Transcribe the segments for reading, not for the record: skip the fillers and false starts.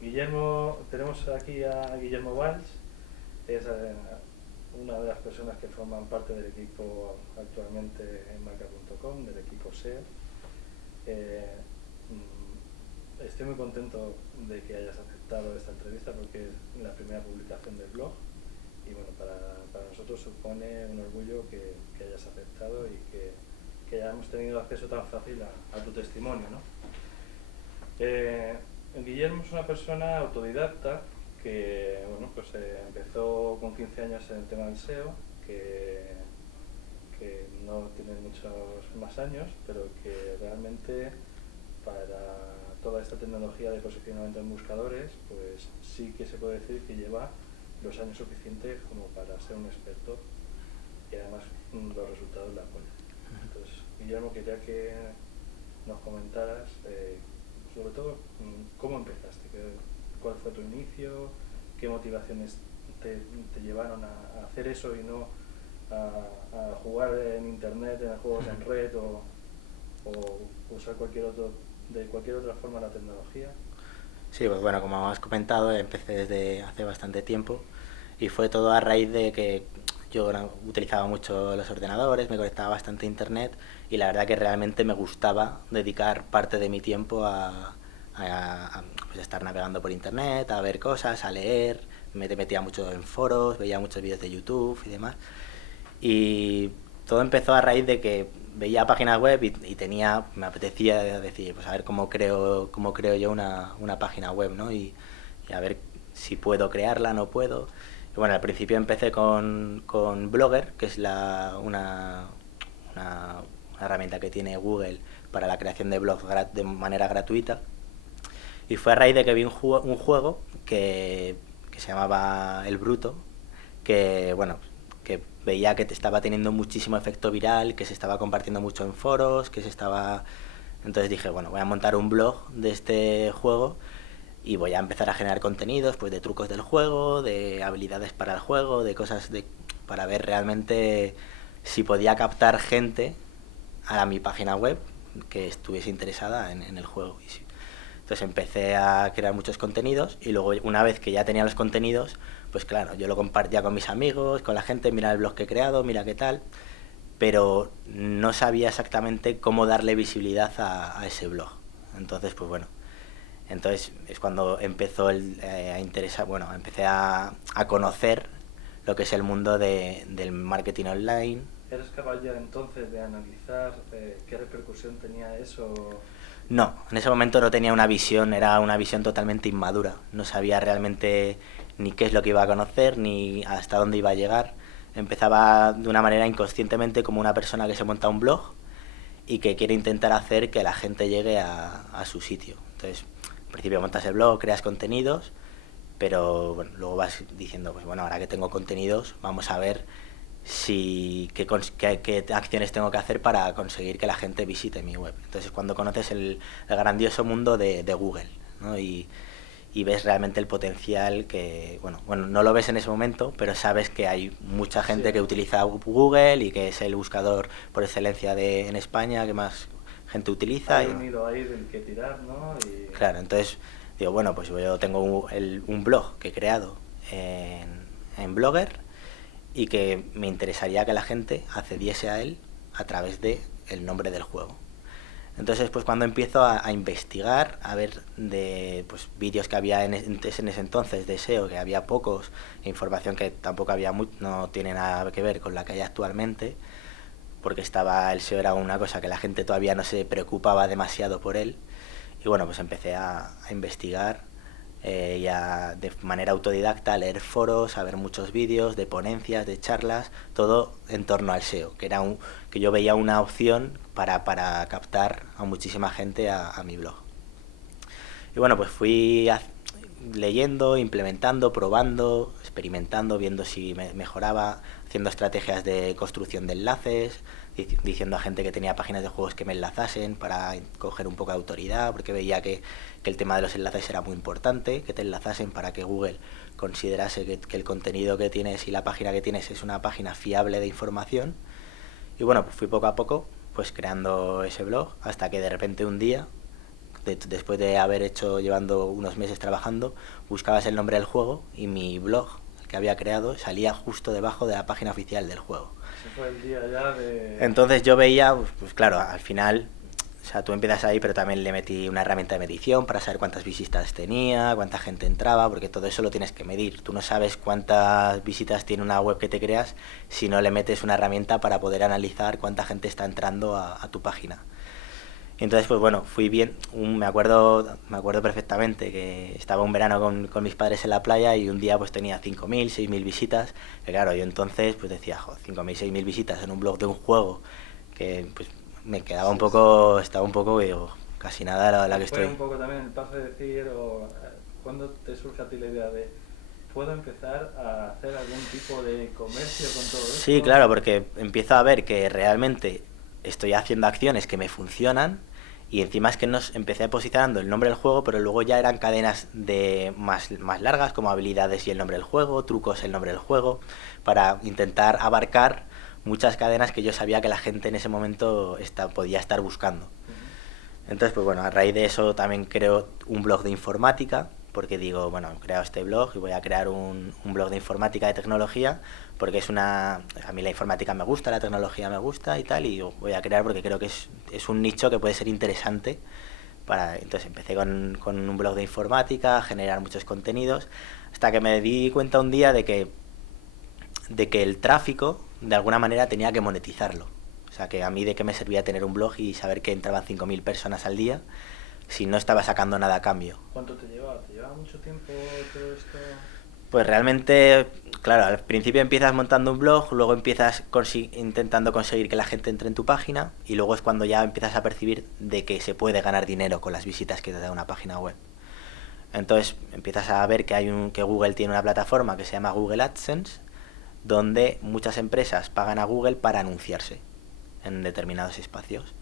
Guillermo, tenemos aquí a Guillermo Valls, es una de las personas que forman parte del equipo actualmente en marca.com, del equipo SEO. Eh, Estoy muy contento de que hayas aceptado esta entrevista porque es la primera publicación del blog y bueno, para nosotros supone un orgullo que hayas aceptado y que hayamos tenido acceso tan fácil a tu testimonio, ¿no? Eh, Guillermo es una persona autodidacta que bueno, pues, empezó con 15 años en el tema del SEO, que no tiene muchos más años, pero que realmente para toda esta tecnología de posicionamiento en buscadores, pues sí que se puede decir que lleva los años suficientes como para ser un experto y además los resultados la apoyan. Entonces, Guillermo, quería que nos comentaras sobre todo cómo empezaste, cuál fue tu inicio, qué motivaciones te llevaron a hacer eso y no a jugar en internet, en juegos en red o usar de cualquier otra forma la tecnología. Sí, pues bueno, como has comentado, empecé desde hace bastante tiempo y fue todo a raíz de que yo utilizaba mucho los ordenadores, me conectaba bastante a internet y la verdad que realmente me gustaba dedicar parte de mi tiempo pues, a estar navegando por internet, a ver cosas, a leer, me metía mucho en foros, veía muchos vídeos de YouTube y demás. Y todo empezó a raíz de que veía páginas web y tenía, me apetecía decir, pues a ver cómo creo yo una página web, ¿no? Y a ver si puedo crearla, no puedo. Y bueno, al principio empecé con Blogger, que es una herramienta que tiene Google para la creación de blogs de manera gratuita. Y fue a raíz de que vi un juego que se llamaba El Bruto, que bueno, que veía que estaba teniendo muchísimo efecto viral, que se estaba compartiendo mucho en foros, que se estaba... Entonces dije, bueno, voy a montar un blog de este juego y voy a empezar a generar contenidos pues de trucos del juego, de habilidades para el juego, de cosas para ver realmente si podía captar gente a mi página web que estuviese interesada en el juego. Entonces empecé a crear muchos contenidos y luego una vez que ya tenía los contenidos, pues claro, yo lo compartía con mis amigos, con la gente, mira el blog que he creado, mira qué tal, pero no sabía exactamente cómo darle visibilidad a ese blog. Entonces, pues bueno, entonces es cuando empezó a interesar, bueno, empecé a conocer lo que es el mundo del marketing online. ¿Eres capaz ya entonces de analizar qué repercusión tenía eso? No, en ese momento no tenía una visión, era una visión totalmente inmadura. No sabía realmente ni qué es lo que iba a conocer, ni hasta dónde iba a llegar. Empezaba de una manera inconscientemente como una persona que se monta un blog y que quiere intentar hacer que la gente llegue a su sitio. Entonces, al principio montas el blog, creas contenidos, pero bueno, luego vas diciendo, pues bueno, ahora que tengo contenidos, vamos a ver qué acciones tengo que hacer para conseguir que la gente visite mi web. Entonces cuando conoces el grandioso mundo de Google, ¿no? Y ves realmente el potencial que, bueno, no lo ves en ese momento, pero sabes que hay mucha Sí, gente que utiliza Google y que es el buscador por excelencia en España que más gente utiliza. hay un hilo ahí del que tirar, ¿no? Y Claro, entonces digo, bueno, pues yo tengo un blog que he creado en Blogger y que me interesaría que la gente accediese a él a través de el nombre del juego. Entonces, pues cuando empiezo a investigar, a ver de pues, vídeos que había en ese entonces de SEO, que había pocos, e información que tampoco no tiene nada que ver con la que hay actualmente, porque el SEO era una cosa que la gente todavía no se preocupaba demasiado por él. Y bueno, pues empecé a investigar ya de manera autodidacta, a leer foros, a ver muchos vídeos de ponencias, de charlas, todo en torno al SEO, que yo veía una opción para captar a muchísima gente a mi blog. Y bueno, pues leyendo, implementando, probando, experimentando, viendo si mejoraba, haciendo estrategias de construcción de enlaces, diciendo a gente que tenía páginas de juegos que me enlazasen para coger un poco de autoridad, porque veía que el tema de los enlaces era muy importante, que te enlazasen para que Google considerase que el contenido que tienes y la página que tienes es una página fiable de información. Y bueno, pues fui poco a poco pues creando ese blog hasta que de repente un día después de llevando unos meses trabajando, buscabas el nombre del juego y mi blog, el que había creado, salía justo debajo de la página oficial del juego. Ese fue el día ya de... Entonces yo veía, pues claro, al final, o sea, tú empiezas ahí, pero también le metí una herramienta de medición para saber cuántas visitas tenía, cuánta gente entraba, porque todo eso lo tienes que medir. Tú no sabes cuántas visitas tiene una web que te creas si no le metes una herramienta para poder analizar cuánta gente está entrando a tu página. Y entonces, pues bueno, fui bien. Me acuerdo perfectamente que estaba un verano con mis padres en la playa y un día pues tenía 5.000, 6.000 visitas. Y claro, yo entonces pues decía, 5.000, 6.000 visitas en un blog de un juego, que pues me quedaba un poco, estaba un poco, digo, casi nada la que estoy. Fue un poco también el paso de decir, ¿cuándo te surge a ti la idea de puedo empezar a hacer algún tipo de comercio con todo esto? Sí, claro, porque empiezo a ver que realmente estoy haciendo acciones que me funcionan. Y encima es que nos empecé posicionando el nombre del juego, pero luego ya eran cadenas de más largas, como habilidades y el nombre del juego, trucos el nombre del juego, para intentar abarcar muchas cadenas que yo sabía que la gente en ese momento podía estar buscando. Entonces, pues bueno, a raíz de eso también creo un blog de informática, porque digo, bueno, he creado este blog y voy a crear un blog de informática, de tecnología, porque a mí la informática me gusta, la tecnología me gusta y tal, y voy a crear porque creo que es un nicho que puede ser interesante. Entonces empecé con un blog de informática, a generar muchos contenidos, hasta que me di cuenta un día de que el tráfico, de alguna manera, tenía que monetizarlo. O sea, que a mí de qué me servía tener un blog y saber que entraban 5.000 personas al día si no estaba sacando nada a cambio. ¿Cuánto te llevaba? ¿Te llevaba mucho tiempo todo esto? Pues realmente, claro, al principio empiezas montando un blog, luego empiezas intentando conseguir que la gente entre en tu página y luego es cuando ya empiezas a percibir de que se puede ganar dinero con las visitas que te da una página web. Entonces empiezas a ver que Google tiene una plataforma que se llama Google AdSense, donde muchas empresas pagan a Google para anunciarse en determinados espacios.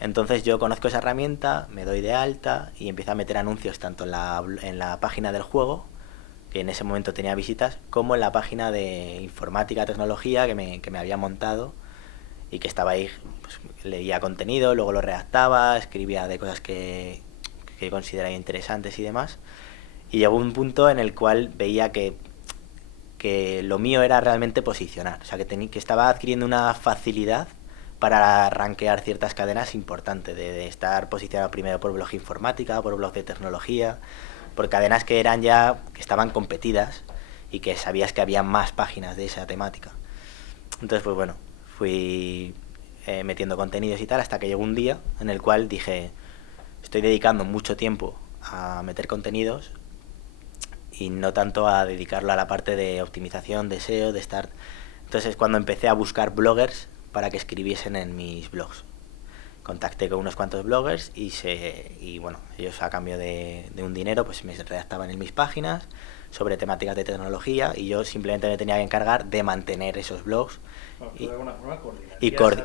Entonces yo conozco esa herramienta, me doy de alta y empiezo a meter anuncios tanto en la página del juego, que en ese momento tenía visitas, como en la página de informática, tecnología que me había montado y que estaba ahí, pues, leía contenido, luego lo redactaba, escribía de cosas que consideraba interesantes y demás. Y llegó un punto en el cual veía que lo mío era realmente posicionar, o sea, que estaba adquiriendo una facilidad para rankear ciertas cadenas importantes, de estar posicionado primero por blog informática, por blog de tecnología, por cadenas que estaban competidas y que sabías que había más páginas de esa temática. Entonces, pues bueno, fui metiendo contenidos y tal, hasta que llegó un día en el cual dije, estoy dedicando mucho tiempo a meter contenidos y no tanto a dedicarlo a la parte de optimización, de SEO, de estar... Entonces es cuando empecé a buscar bloggers para que escribiesen en mis blogs. Contacté con unos cuantos bloggers y bueno, ellos a cambio de un dinero pues me redactaban en mis páginas sobre temáticas de tecnología y yo simplemente me tenía que encargar de mantener esos blogs de alguna forma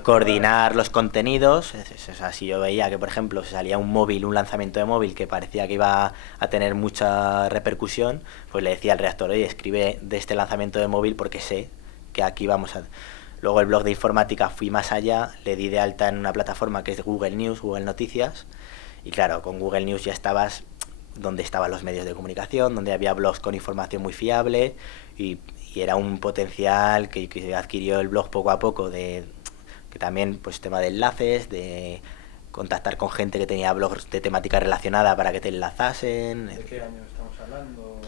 coordinar los contenidos. O sea, si yo veía que por ejemplo salía un lanzamiento de móvil que parecía que iba a tener mucha repercusión, pues le decía al redactor, oye, escribe de este lanzamiento de móvil porque sé que aquí vamos a... Luego el blog de informática fui más allá, le di de alta en una plataforma que es Google News, Google Noticias, y claro, con Google News ya estabas donde estaban los medios de comunicación, donde había blogs con información muy fiable, y era un potencial que adquirió el blog poco a poco, que también pues tema de enlaces, de contactar con gente que tenía blogs de temática relacionada para que te enlazasen. ¿De qué año estamos hablando?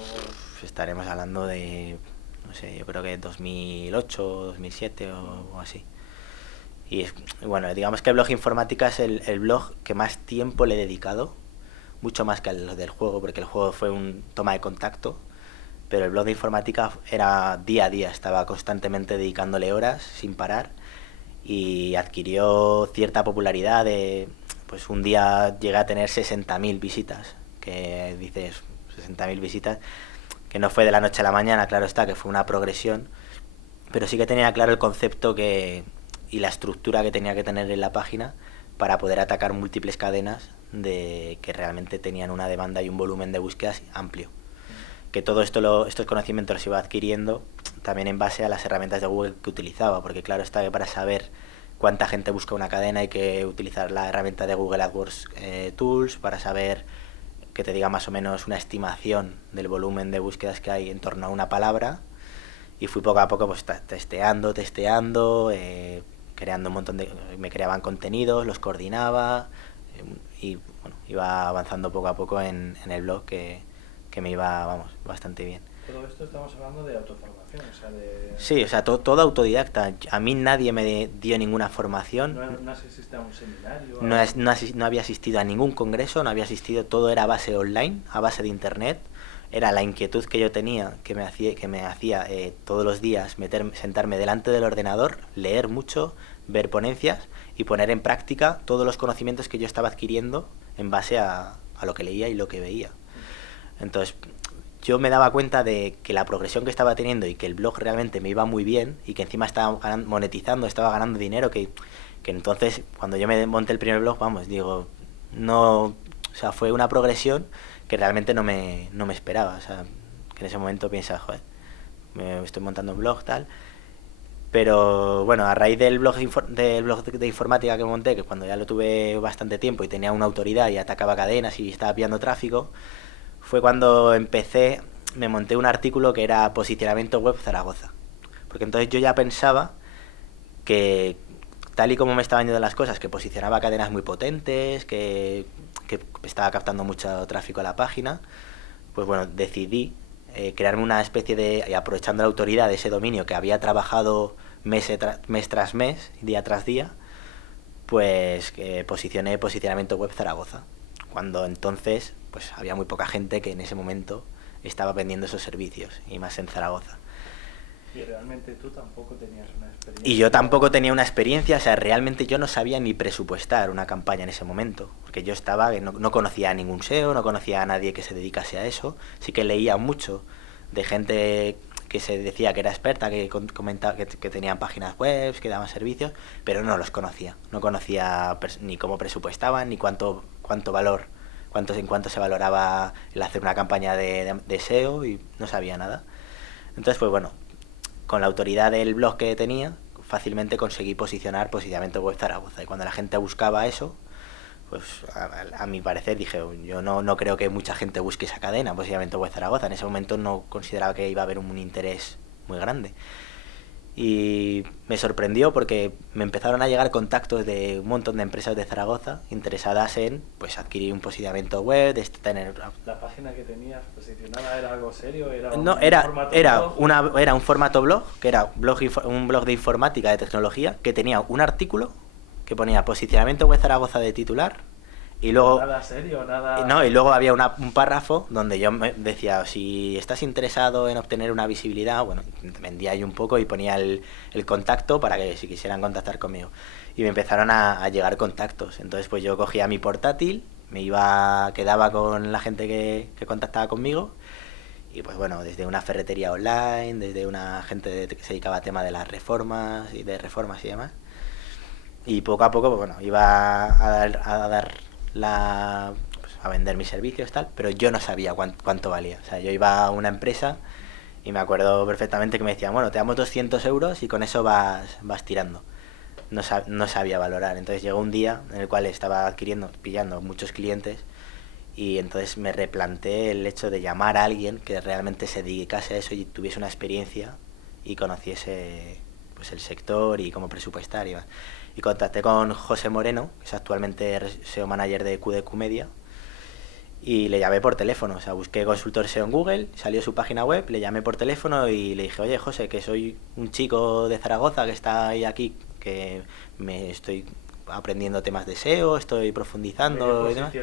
Estaremos hablando de... no sé, yo creo que 2008, 2007 o así. Y bueno, digamos que el blog informática es el blog que más tiempo le he dedicado, mucho más que el del juego, porque el juego fue un toma de contacto, pero el blog de informática era día a día, estaba constantemente dedicándole horas sin parar y adquirió cierta popularidad. Pues un día llegué a tener 60.000 visitas, que dices, 60.000 visitas, que no fue de la noche a la mañana, claro está, que fue una progresión, pero sí que tenía claro el concepto y la estructura que tenía que tener en la página para poder atacar múltiples cadenas que realmente tenían una demanda y un volumen de búsquedas amplio. Que todo estos conocimientos los iba adquiriendo también en base a las herramientas de Google que utilizaba, porque claro está que para saber cuánta gente busca una cadena, hay que utilizar la herramienta de Google AdWords Tools para saber que te diga más o menos una estimación del volumen de búsquedas que hay en torno a una palabra. Y fui poco a poco pues testeando, creando un montón de... Me creaban contenidos, los coordinaba y bueno, iba avanzando poco a poco en el blog que me iba, vamos, bastante bien. Todo esto estamos hablando de autoformación, o sea, de... Sí, o sea, todo autodidacta. A mí nadie me dio ninguna formación. No asististe a un seminario. No había asistido a ningún congreso, no había asistido, todo era a base online, a base de internet. Era la inquietud que yo tenía, que me hacía todos los días sentarme delante del ordenador, leer mucho, ver ponencias y poner en práctica todos los conocimientos que yo estaba adquiriendo en base a lo que leía y lo que veía. Entonces, yo me daba cuenta de que la progresión que estaba teniendo y que el blog realmente me iba muy bien y que encima estaba monetizando, estaba ganando dinero, que entonces, cuando yo me monté el primer blog, vamos, digo, no, o sea, fue una progresión que realmente no me esperaba, o sea, que en ese momento piensas, joder, me estoy montando un blog, tal, pero bueno, a raíz del blog de informática que monté, que cuando ya lo tuve bastante tiempo y tenía una autoridad y atacaba cadenas y estaba pillando tráfico, fue cuando me monté un artículo que era Posicionamiento Web Zaragoza, porque entonces yo ya pensaba que tal y como me estaban yendo las cosas, que posicionaba cadenas muy potentes, que estaba captando mucho tráfico a la página, pues bueno, decidí crearme una especie de, y aprovechando la autoridad de ese dominio que había trabajado mes tras mes, día tras día, pues posicioné Posicionamiento Web Zaragoza, cuando entonces pues había muy poca gente que en ese momento estaba vendiendo esos servicios, y más en Zaragoza. Y realmente tú tampoco tenías una experiencia. Y yo tampoco tenía una experiencia, o sea, realmente yo no sabía ni presupuestar una campaña en ese momento, porque yo no conocía a ningún SEO, no conocía a nadie que se dedicase a eso, sí que leía mucho de gente que se decía que era experta, que comentaba que tenían páginas web, que daban servicios, pero no los conocía, no conocía ni cómo presupuestaban, ni cuánto valor, en cuánto se valoraba el hacer una campaña de SEO, y no sabía nada. Entonces, pues bueno, con la autoridad del blog que tenía, fácilmente conseguí posicionar Posicionamiento Web Zaragoza. Y cuando la gente buscaba eso, pues a mi parecer dije, yo no creo que mucha gente busque esa cadena, Posicionamiento Web Zaragoza. En ese momento no consideraba que iba a haber un interés muy grande. Y me sorprendió porque me empezaron a llegar contactos de un montón de empresas de Zaragoza interesadas en pues adquirir un posicionamiento web, de tener... ¿La página que tenías posicionada era algo serio? No, era un formato blog, que era un blog de informática, de tecnología, que tenía un artículo que ponía Posicionamiento Web Zaragoza de titular, y luego... Nada serio, nada... No, y luego había un párrafo donde yo me decía, si estás interesado en obtener una visibilidad, bueno, vendía ahí un poco y ponía el contacto para que si quisieran contactar conmigo. Y me empezaron a llegar contactos. Entonces pues yo cogía mi portátil, quedaba con la gente que contactaba conmigo, y pues bueno, desde una ferretería online, desde una gente que se dedicaba a tema de las reformas y demás. Y poco a poco, pues bueno, iba a vender mis servicios, tal, pero yo no sabía cuánto valía. O sea, yo iba a una empresa y me acuerdo perfectamente que me decían, bueno, te damos 200 euros y con eso vas tirando. No sabía valorar. Entonces llegó un día en el cual estaba pillando muchos clientes, y entonces me replanteé el hecho de llamar a alguien que realmente se dedicase a eso y tuviese una experiencia y conociese pues el sector y cómo presupuestar y demás. Y contacté con José Moreno, que es actualmente SEO Manager de QDQ Media, y le llamé por teléfono. O sea, busqué consultor SEO en Google, salió su página web, le llamé por teléfono y le dije, oye José, que soy un chico de Zaragoza que está ahí aquí, que me estoy aprendiendo temas de SEO, estoy profundizando y demás.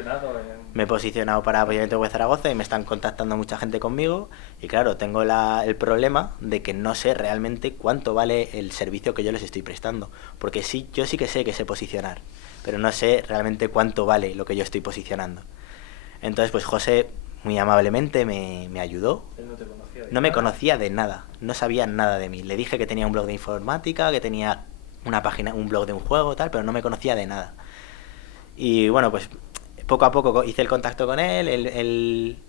Me he posicionado para Posicionamiento Web Zaragoza y me están contactando mucha gente conmigo, y claro, tengo el problema de que no sé realmente cuánto vale el servicio que yo les estoy prestando, porque sí, yo sí que sé posicionar, pero no sé realmente cuánto vale lo que yo estoy posicionando. Entonces pues José muy amablemente me ayudó. Él no te conocía de No me conocía de nada, no sabía nada de mí. Le dije que tenía un blog de informática, que tenía una página, un blog de un juego, tal, pero no me conocía de nada. Y bueno, pues poco a poco hice el contacto con él, él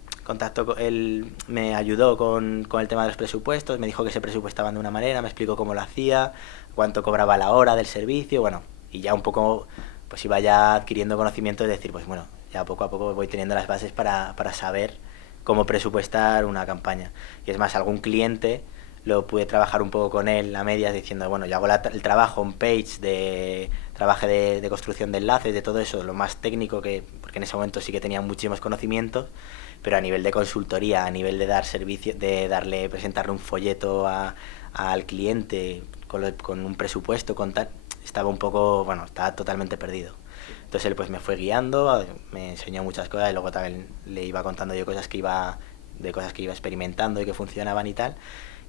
él me ayudó con el tema de los presupuestos, me dijo que se presupuestaban de una manera, me explicó cómo lo hacía, cuánto cobraba la hora del servicio, bueno, y ya un poco pues iba ya adquiriendo conocimiento de decir, pues bueno, ya poco a poco voy teniendo las bases para saber cómo presupuestar una campaña. Y es más, algún cliente lo pude trabajar un poco con él a medias diciendo, bueno, yo hago el trabajo on page, trabajo de construcción de enlaces, de todo eso, lo más técnico, porque en ese momento sí que tenía muchísimos conocimientos, pero a nivel de consultoría, a nivel de dar servicio, presentarle un folleto al cliente con un presupuesto, con tal, estaba un poco, bueno, estaba totalmente perdido. Entonces él pues me fue guiando, me enseñó muchas cosas y luego también le iba contando yo cosas que iba experimentando y que funcionaban y tal.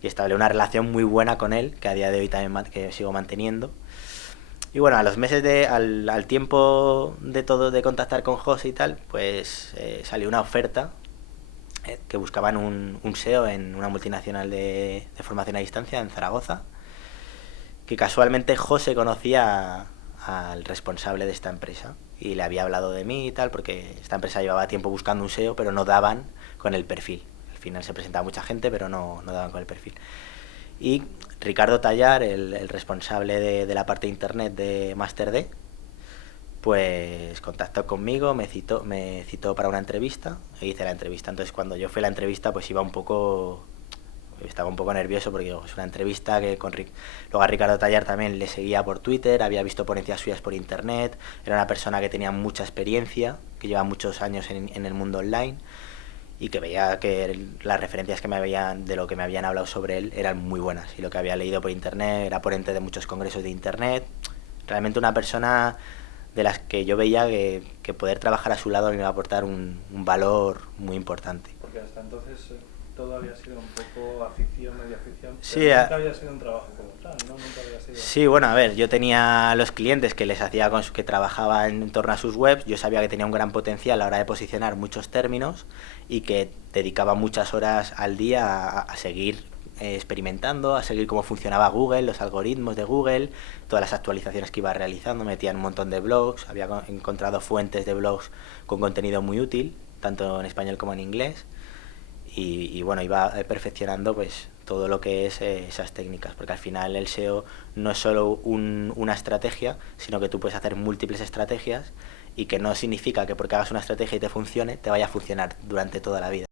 Y establecí una relación muy buena con él, que a día de hoy también que sigo manteniendo. Y bueno, a los meses al tiempo de contactar con José y tal, pues salió una oferta que buscaban un SEO en una multinacional de formación a distancia en Zaragoza, que casualmente José conocía al responsable de esta empresa y le había hablado de mí y tal, porque esta empresa llevaba tiempo buscando un SEO, pero no daban con el perfil. Al final se presentaba mucha gente, pero no daban con el perfil. Y Ricardo Tallar, el responsable de la parte de internet de MasterD, pues contactó conmigo, me citó para una entrevista e hice la entrevista. Entonces cuando yo fui a la entrevista pues estaba un poco nervioso porque digo, es una entrevista que luego a Ricardo Tallar también le seguía por Twitter, había visto ponencias suyas por internet, era una persona que tenía mucha experiencia, que lleva muchos años en el mundo online y que veía que las referencias de lo que me habían hablado sobre él eran muy buenas y lo que había leído por internet, era ponente de muchos congresos de internet, realmente una persona de las que yo veía que poder trabajar a su lado me iba a aportar un valor muy importante. Porque hasta entonces todo había sido un poco afición, media afición, sí, pero nunca había sido un trabajo como tal, ¿no? Nunca había sido... Sí, bueno, a ver, yo tenía los clientes que les hacía que trabajaban en torno a sus webs, yo sabía que tenía un gran potencial a la hora de posicionar muchos términos y que dedicaba muchas horas al día a seguir experimentando, a seguir cómo funcionaba Google, los algoritmos de Google, todas las actualizaciones que iba realizando, metía en un montón de blogs, había encontrado fuentes de blogs con contenido muy útil, tanto en español como en inglés, y bueno, iba perfeccionando pues todo lo que es esas técnicas, porque al final el SEO no es solo una estrategia, sino que tú puedes hacer múltiples estrategias y que no significa que porque hagas una estrategia y te funcione, te vaya a funcionar durante toda la vida.